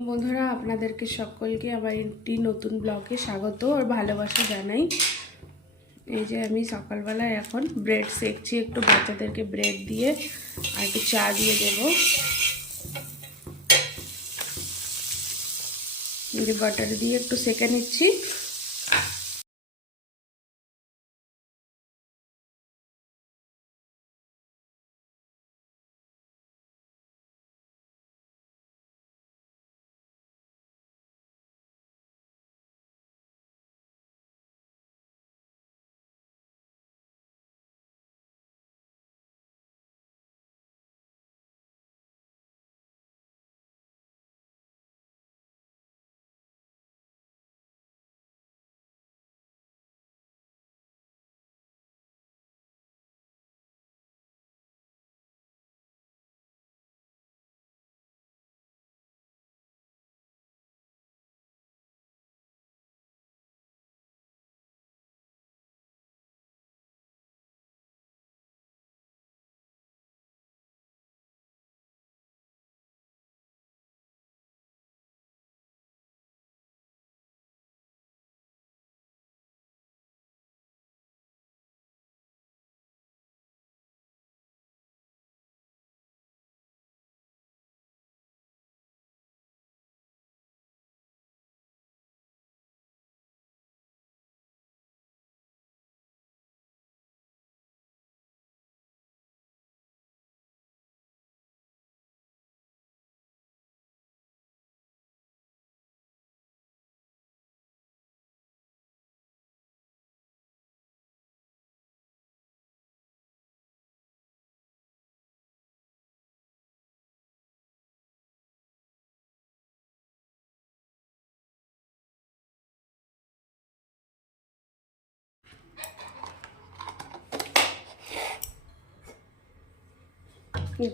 বন্ধুরা আপনাদেরকে সকলকে আবার একটি নতুন ব্লগে স্বাগত আর ভালোবাসা জানাই। এই যে আমি সকালবেলায় এখন ব্রেড সেকছি, একটু বাচ্চাদেরকে ব্রেড দিয়ে আর একটু চা দিয়ে দেব। এই যে বাটার দিয়ে একটু সেকে নিচ্ছি।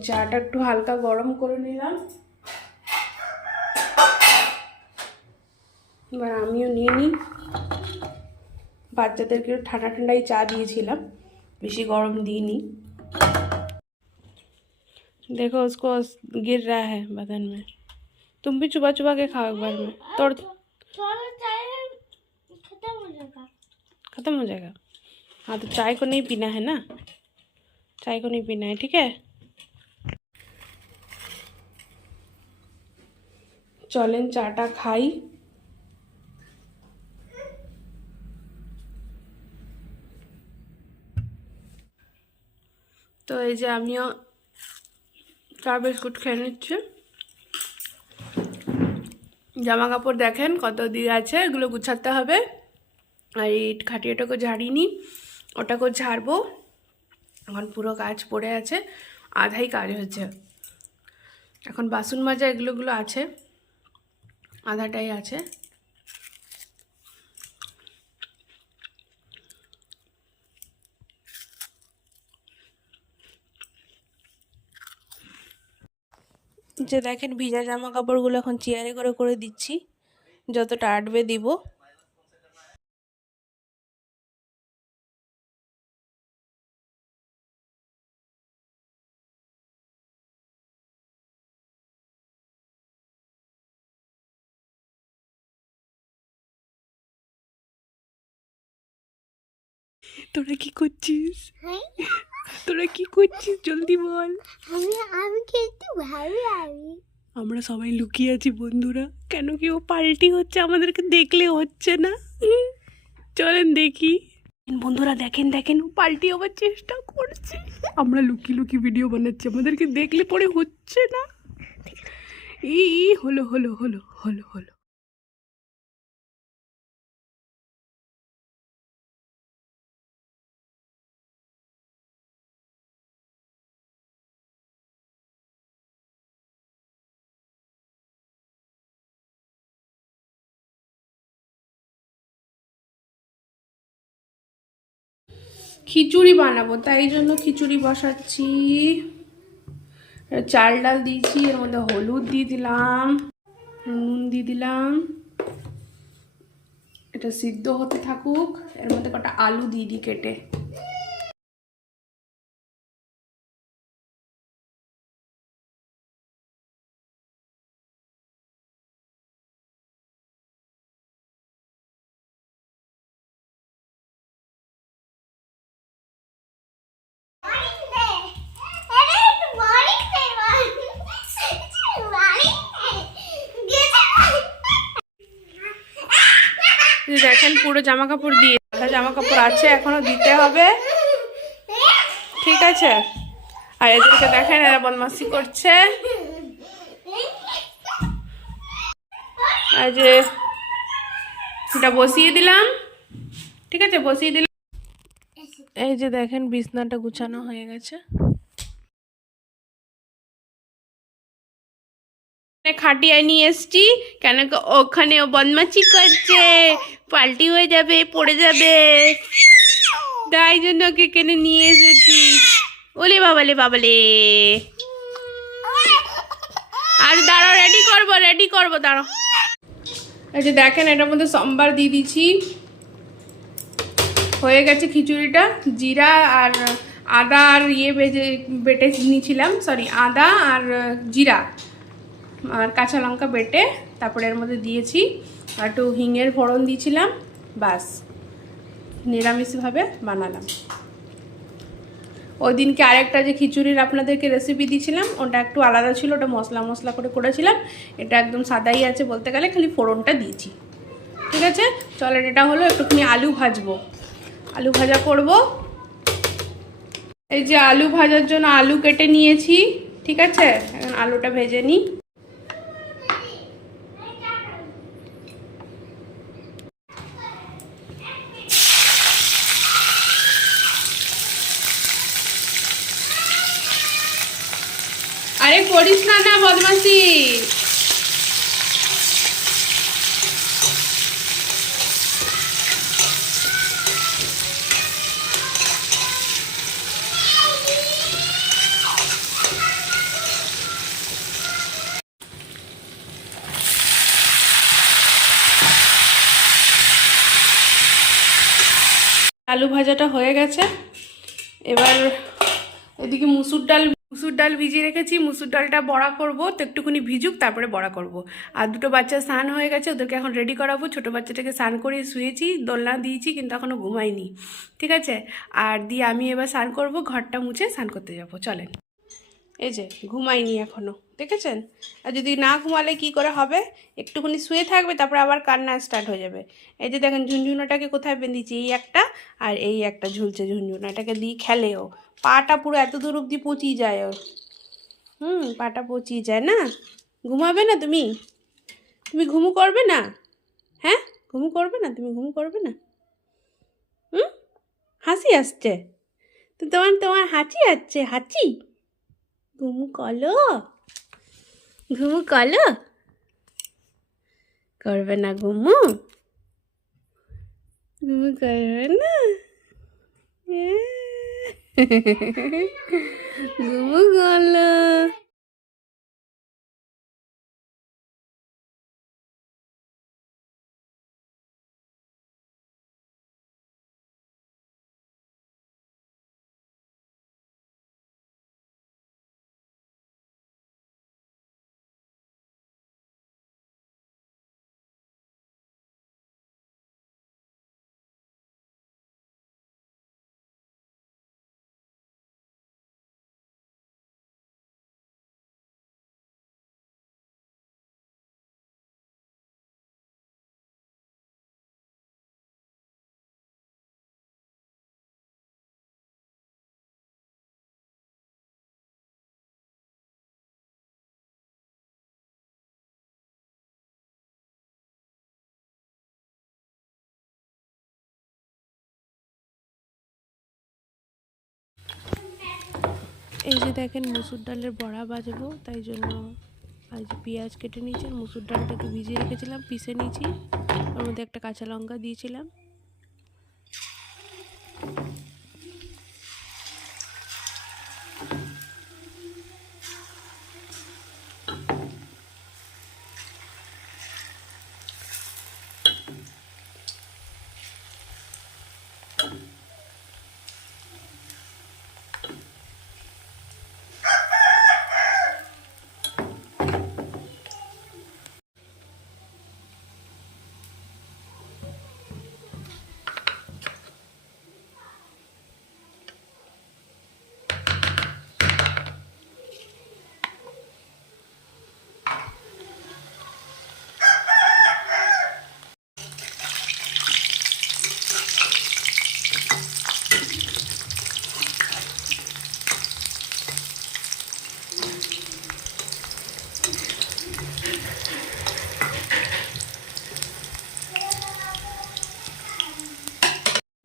চাটা একটু হালকা গরম করে নিলাম, এবার আমিও নিয়ে নিই। বাচ্চাদেরকে ঠান্ডা ঠান্ডাই চা দিয়েছিলাম, বেশি গরম দিইনি। देखो उसको गिर रहा है बदन में। तुम भी चुबा चुबा के खाओ एक बार में। तोड़ खत्म हो जाएगा। हाँ तो चाय को नहीं पीना है ना, चाय को नहीं पीना है, ठीक है। चलें चाटा खाई। तो এই যে আমিও চা বিস্কুট খেয়ে নিচ্ছি। জামা কাপড় দেখেন কত দিয়ে আছে, এগুলো গুছাতে হবে। আর এই খাটিয়াটাকে ঝাড়িনি, ওটাকেও ঝাড়বো। এখন পুরো কাজ পড়ে আছে, আধাই কাজ হচ্ছে। এখন বাসন মাজা এগুলোগুলো আছে, আধাটাই আছে। যে দেখেন ভিজা জামা কাপড়গুলো এখন চেয়ারে করে করে দিচ্ছি, যতটা আটবে দিব। তোরা কি করছিস? তোরা কি করছিস জলদি বল। আমি কিন্তু ভালো আমি আমরা সবাই লুকিয়ে আছি বন্ধুরা, কেন কি ও পাল্টি হচ্ছে, আমাদেরকে দেখলে হচ্ছে না। চলেন দেখি। বন্ধুরা দেখেন দেখেন, ও পাল্টি হওয়ার চেষ্টা করছে। আমরা লুকিয়ে লুকিয়ে ভিডিও বানাচ্ছি, আমাদেরকে দেখলে পরে হচ্ছে না। হলো হলো হলো হলো হলো। খিচুড়ি বানাবো, তাই জন্য খিচুড়ি বসাচ্ছি। চাল ডাল দিয়েছি, এর মধ্যে হলুদ দিয়ে দিলাম, নুন দিয়ে দিলাম। এটা সিদ্ধ হতে থাকুক, এর মধ্যে কটা আলু দিয়ে দিই কেটে। দেখেন পুরো জামা কাপড় দিয়ে, জামা কাপড় আছে এখনো দিতে হবে, ঠিক আছে। আর এদেরকে দেখেন এরা বদমাশি করছে। আর যে এটা বসিয়ে দিলাম, ঠিক আছে, বসিয়ে দিলাম। এই যে দেখেন বিছনাটা গুছানো হয়ে গেছে। খাটিয়ায় নিয়ে এসছি কেন, ওখানে ও বদমাশি করছে, পাল্টি হয়ে যাবে, পড়ে যাবে, তাই জন্য ওকে কেনে নিয়ে এসেছি। ওলে বাবালে বাবালে, আর দাঁড়াও রেডি করবো দাঁড়াও। এই যে দেখেন এটার মধ্যে সোমবার দিয়ে দিচ্ছি, হয়ে গেছে খিচুড়িটা। জিরা আর আদা আর বেটে নিয়েছিলাম, সরি আদা আর জিরা আর কাঁচা লঙ্কা বেটে তারপরে এর মধ্যে দিয়েছি, আর একটু হিঙের ফোড়ন দিয়েছিলাম, বাস নিরামিষভাবে বানালাম। ওই দিনকে আরেকটা যে খিচুড়ির আপনাদেরকে রেসিপি দিয়েছিলাম ওটা একটু আলাদা ছিল, ওটা মশলা করে করেছিলাম। এটা একদম সাদাই আছে বলতে গেলে, খালি ফোড়নটা দিয়েছি, ঠিক আছে। চলেন, এটা হলো একটুখানি আলু ভাজবো, আলু ভাজা করব। এই যে আলু ভাজার জন্য আলু কেটে নিয়েছি, ঠিক আছে। এখন আলুটা ভেজে নিই। আরে করিস না না বদমাসি। আলু ভাজাটা হয়ে গেছে। এবার এদিকে মুসুর ডাল ভিজিয়ে রেখেছি, মুসুর ডালটা বড়া করব, তো একটুখানি ভিজুক তারপরে বড়া করব। আর দুটো বাচ্চা স্নান হয়ে গেছে, ওদেরকে এখন রেডি করাবো। ছোটো বাচ্চাটাকে স্নান করে শুয়েছি, দোলনা দিয়েছি, কিন্তু এখনও ঘুমাইনি, ঠিক আছে। আর দিয়ে আমি এবার স্নান করব, ঘরটা মুছে স্নান করতে যাব। চলেন। এই যে ঘুমাইনি এখনও, দেখেছেন। আর যদি না ঘুমালে কি করে হবে, একটুখানি শুয়ে থাকবে, তারপরে আবার কান্না স্টার্ট হয়ে যাবে। এই যে দেখেন ঝুনঝুনাটাকে কোথায় বেঁধেছি, এই একটা আর এই একটা ঝুলছে ঝুনঝুনা, এটাকে দিয়ে খেলেও পাটা পুরো এত দূর অব্দি পচিয়ে যায় ওর। পাটা পচিয়ে যায় না। ঘুমাবে না তুমি? তুমি ঘুমু করবে না? হ্যাঁ, ঘুমু করবে না? তুমি ঘুমু করবে না? হাসি আসছে তো তোমার হাঁচি আসছে, হাঁচি। ঘুমু কলো, ঘুমু কলো, করবে না ঘুমু, ঘুমু করবে না, ঘুমু কলো। এই যে দেখেন মুসুর ডালের বড়া ভাজবো, তাই জন্য আজ পেঁয়াজ কেটে নিয়েছি, আর মুসুর ডালটাকে ভিজিয়ে রেখেছিলাম, পিষে নিয়েছি, ওর মধ্যে একটা কাঁচা লঙ্কা দিয়েছিলাম।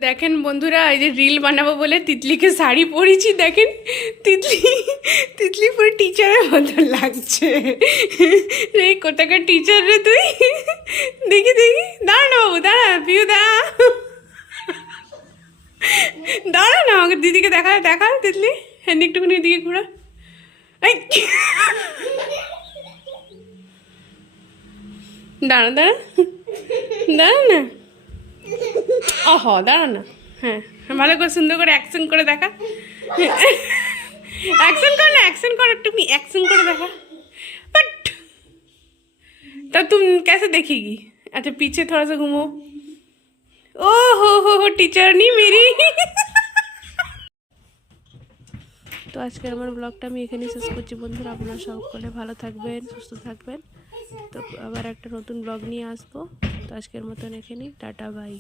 দেখেন বন্ধুরা, এই যে রিল বানাবো বলে তিতলিকে শাড়ি পরেছি। দেখেন তিতলি তিতলি পুরো টিচারের মতো লাগছে। রে কোথাকার টিচার রে তুই? দেখি দেখি, দাঁড়া না বাবু, দাঁড়া পিউ, দাঁড়া দাঁড়া না, আমাকে দিদিকে দেখা দেখা তিতলি, হ্যাঁ একটুখানি দিকে ঘোরা। এই দাঁড়া দাঁড়া দাঁড়া না, ওহ দাঁড়া না, হ্যাঁ ভালো করে সুন্দর করে অ্যাকশন করে দেখা। অ্যাকশন কর না, অ্যাকশন কর, একটু অ্যাকশন করে দেখা। बट तब तुम कैसे देखेगी? अच्छा पीछे थोड़ा सा घूमो। ओ हो टीचर नहीं मेरी। তো আজকের আমার ব্লগটা আমি এখানেই শেষ করছি বন্ধুরা। আপনারা সকলে ভালো থাকবেন, সুস্থ থাকবেন। তো আবার একটা নতুন ব্লগ নিয়ে আসবো। তো আজকের মতন এখানেই, টাটা বাই।